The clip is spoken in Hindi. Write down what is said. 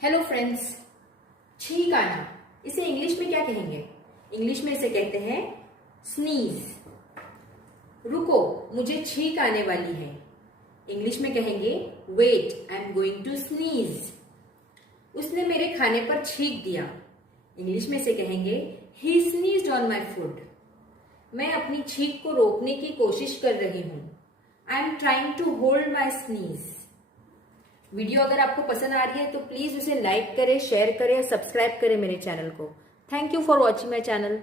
हेलो फ्रेंड्स, छींक आना, इसे इंग्लिश में क्या कहेंगे? इंग्लिश में इसे कहते हैं स्नीज। रुको, मुझे छींक आने वाली है। इंग्लिश में कहेंगे wait, I am going to sneeze. उसने मेरे खाने पर छींक दिया। इंग्लिश में इसे कहेंगे ही स्नीज्ड ऑन माई फूड। मैं अपनी छींक को रोकने की कोशिश कर रही हूं। I am trying to hold my sneeze. Video अगर आपको पसंद आ रही है तो प्लीज उसे लाइक करें, शेयर करें, सब्सक्राइब करें मेरे चैनल को। Thank you for watching my channel.